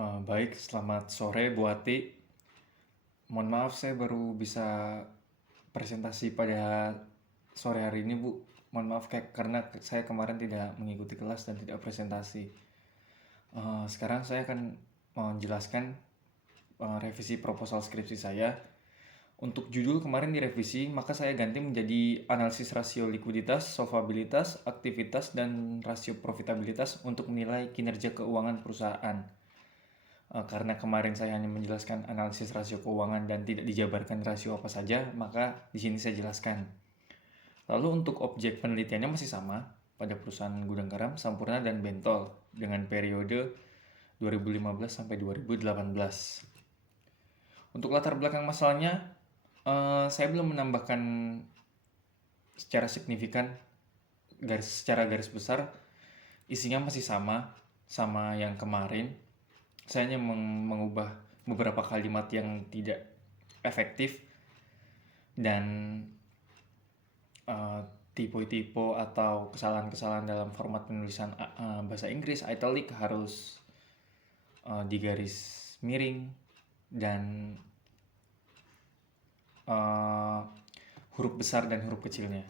Baik, selamat sore Bu Ati. Mohon maaf saya baru bisa presentasi pada sore hari ini Bu. Mohon maaf karena saya kemarin tidak mengikuti kelas dan tidak presentasi. Sekarang saya akan menjelaskan revisi proposal skripsi saya. Untuk judul kemarin direvisi, maka saya ganti menjadi analisis rasio likuiditas, solvabilitas, aktivitas, dan rasio profitabilitas untuk menilai kinerja keuangan perusahaan. Karena kemarin saya hanya menjelaskan analisis rasio keuangan dan tidak dijabarkan rasio apa saja, maka di sini saya jelaskan. Lalu untuk objek penelitiannya masih sama pada perusahaan Gudang Garam, Sampurna, dan Bentol dengan periode 2015 sampai 2018. Untuk latar belakang masalahnya, saya belum menambahkan secara signifikan secara garis besar. Isinya masih sama yang kemarin. Saya hanya mengubah beberapa kalimat yang tidak efektif dan tipe-tipe atau kesalahan-kesalahan dalam format penulisan bahasa Inggris italic harus digaris miring dan huruf besar dan huruf kecilnya.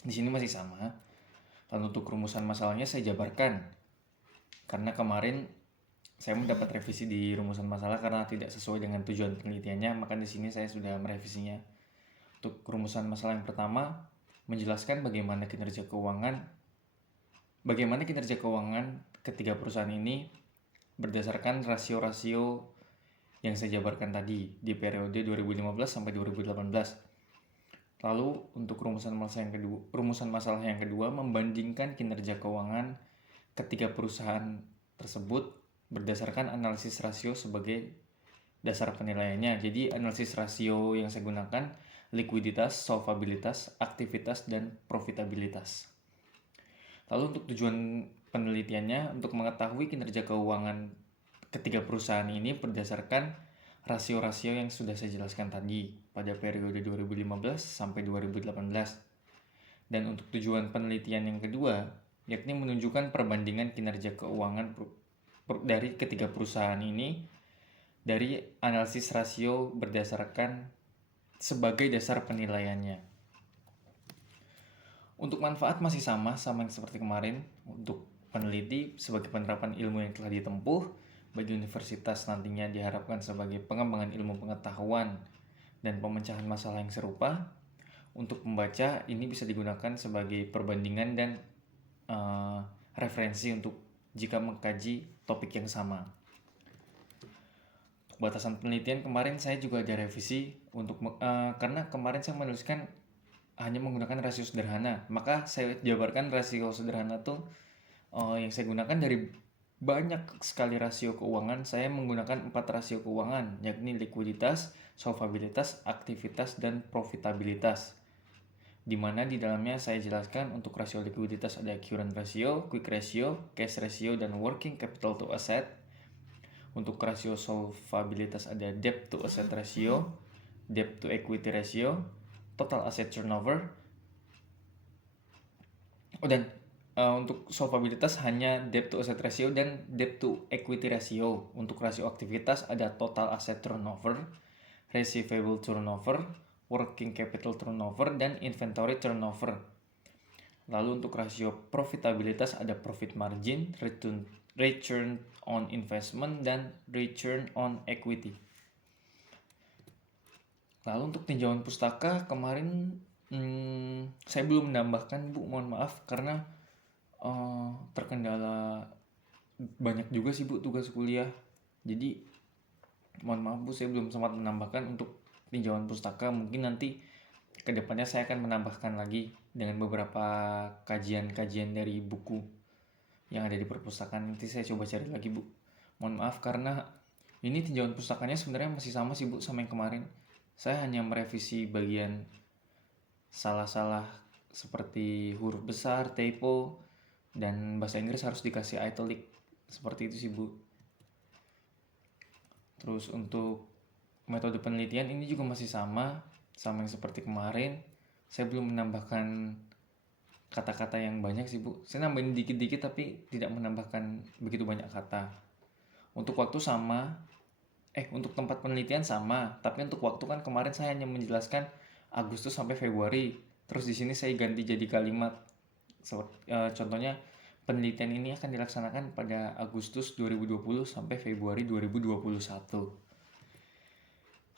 Di sini masih sama. Dan untuk rumusan masalahnya saya jabarkan. Karena kemarin saya mendapat revisi di rumusan masalah karena tidak sesuai dengan tujuan penelitiannya, maka di sini saya sudah merevisinya. Untuk rumusan masalah yang pertama, menjelaskan bagaimana kinerja keuangan ketiga perusahaan ini berdasarkan rasio-rasio yang saya jabarkan tadi di periode 2015 sampai 2018. Lalu untuk rumusan masalah yang kedua membandingkan kinerja keuangan ketiga perusahaan tersebut berdasarkan analisis rasio sebagai dasar penilaiannya. Jadi analisis rasio yang saya gunakan likuiditas, solvabilitas, aktivitas, dan profitabilitas. Lalu untuk tujuan penelitiannya untuk mengetahui kinerja keuangan ketiga perusahaan ini berdasarkan rasio-rasio yang sudah saya jelaskan tadi pada periode 2015 sampai 2018. Dan untuk tujuan penelitian yang kedua, yakni menunjukkan perbandingan kinerja keuangan dari ketiga perusahaan ini dari analisis rasio berdasarkan sebagai dasar penilaiannya. Untuk manfaat masih sama yang seperti kemarin. Untuk peneliti sebagai penerapan ilmu yang telah ditempuh, bagi universitas nantinya diharapkan sebagai pengembangan ilmu pengetahuan dan pemecahan masalah yang serupa. Untuk pembaca ini bisa digunakan sebagai perbandingan dan referensi untuk jika mengkaji topik yang sama. Batasan penelitian kemarin saya juga ada revisi untuk karena kemarin saya menuliskan hanya menggunakan rasio sederhana, maka saya jabarkan rasio sederhana tuh yang saya gunakan dari banyak sekali rasio keuangan. Saya menggunakan 4 rasio keuangan, yakni likuiditas, solvabilitas, aktivitas, dan profitabilitas. Di mana di dalamnya saya jelaskan untuk rasio likuiditas ada current ratio, quick ratio, cash ratio, dan working capital to asset. Untuk rasio solvabilitas ada debt to asset ratio, debt to equity ratio, total asset turnover. Dan untuk solvabilitas hanya debt to asset ratio dan debt to equity ratio. Untuk rasio aktivitas ada total asset turnover, receivable turnover, working capital turnover, dan inventory turnover. Lalu untuk rasio profitabilitas ada profit margin, return on investment, dan return on equity. Lalu untuk tinjauan pustaka kemarin saya belum menambahkan Bu, mohon maaf karena terkendala banyak juga sih Bu tugas kuliah. Jadi mohon maaf Bu, saya belum sempat menambahkan untuk tinjauan pustaka. Mungkin nanti kedepannya saya akan menambahkan lagi dengan beberapa kajian-kajian dari buku yang ada di perpustakaan. Nanti saya coba cari lagi Bu. Mohon maaf karena ini tinjauan pustakanya sebenarnya masih sama sih Bu sama yang kemarin. Saya hanya merevisi bagian salah-salah seperti huruf besar, typo, dan bahasa Inggris harus dikasih italic. Seperti itu sih Bu. Terus untuk metode penelitian ini juga masih sama yang seperti kemarin. Saya belum menambahkan kata-kata yang banyak sih Bu. Saya nambahin dikit-dikit tapi tidak menambahkan begitu banyak kata. Untuk waktu sama, untuk tempat penelitian sama, tapi untuk waktu kan kemarin saya hanya menjelaskan Agustus sampai Februari. Terus di sini saya ganti jadi kalimat. Contohnya penelitian ini akan dilaksanakan pada Agustus 2020 sampai Februari 2021.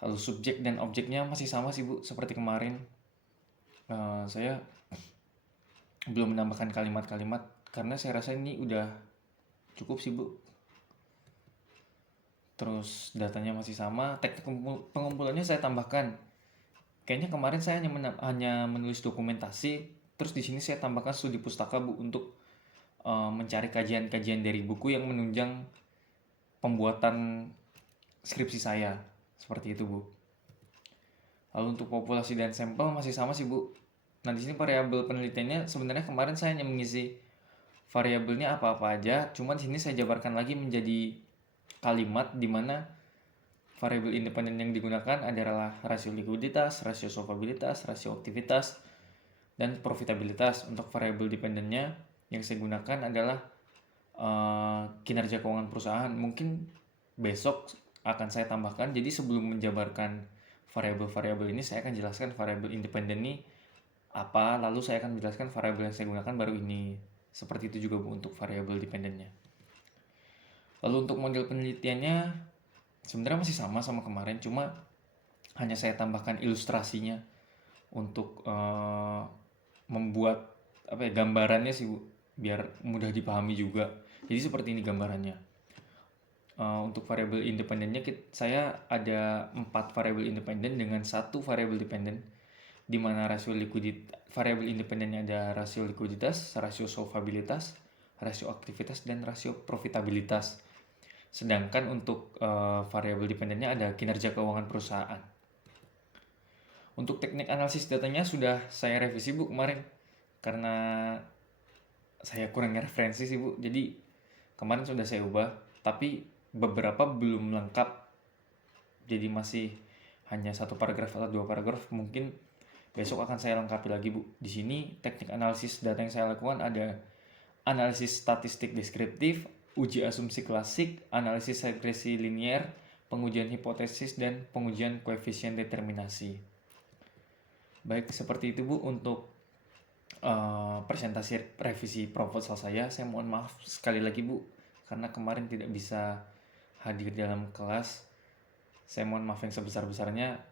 Lalu subjek dan objeknya masih sama sih Bu, seperti kemarin. Saya belum menambahkan kalimat-kalimat karena saya rasa ini udah cukup sih Bu. Terus datanya masih sama, teknik pengumpulannya saya tambahkan. Kayaknya kemarin saya hanya menulis dokumentasi, terus di sini saya tambahkan studi pustaka Bu untuk mencari kajian-kajian dari buku yang menunjang pembuatan skripsi saya. Seperti itu Bu. Lalu untuk populasi dan sampel masih sama sih Bu. Nah di sini variabel penelitiannya sebenarnya kemarin saya hanya mengisi variabelnya apa-apa aja, cuman di sini saya jabarkan lagi menjadi kalimat di mana variabel independen yang digunakan adalah rasio likuiditas, rasio solvabilitas, rasio aktivitas, dan profitabilitas. Untuk variabel dependennya yang saya gunakan adalah kinerja keuangan perusahaan. Mungkin besok akan saya tambahkan. Jadi sebelum menjabarkan variabel-variabel ini, saya akan jelaskan variabel independen ini apa, lalu saya akan menjelaskan variabel yang saya gunakan baru ini. Seperti itu juga Bu untuk variabel dependennya. Lalu untuk model penelitiannya sebenarnya masih sama kemarin, cuma hanya saya tambahkan ilustrasinya untuk membuat gambarannya sih Bu, biar mudah dipahami juga. Jadi seperti ini gambarannya. Untuk variabel independennya saya ada 4 variabel independen dengan 1 variabel dependen, di mana variabel independennya ada rasio likuiditas, rasio solvabilitas, rasio aktivitas, dan rasio profitabilitas. Sedangkan untuk variabel dependennya ada kinerja keuangan perusahaan. Untuk teknik analisis datanya sudah saya revisi Bu kemarin, karena saya kurang referensi sih Bu. Jadi kemarin sudah saya ubah, tapi beberapa belum lengkap. Jadi masih hanya 1 paragraf atau 2 paragraf. Mungkin besok akan saya lengkapi lagi Bu. Di sini teknik analisis data yang saya lakukan ada analisis statistik deskriptif, uji asumsi klasik, analisis regresi linier, pengujian hipotesis, dan pengujian koefisien determinasi. Baik, seperti itu Bu untuk presentasi revisi proposal saya. Saya mohon maaf sekali lagi Bu, karena kemarin tidak bisa hadir dalam kelas. Saya mohon maaf yang sebesar-besarnya.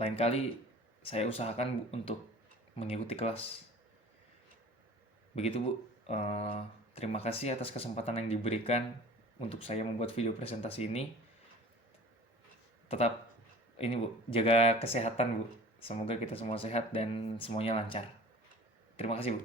Lain kali saya usahakan Bu untuk mengikuti kelas. Begitu Bu. Terima kasih atas kesempatan yang diberikan untuk saya membuat video presentasi ini. Tetap ini Bu, jaga kesehatan Bu. Semoga kita semua sehat dan semuanya lancar. Terima kasih Bu.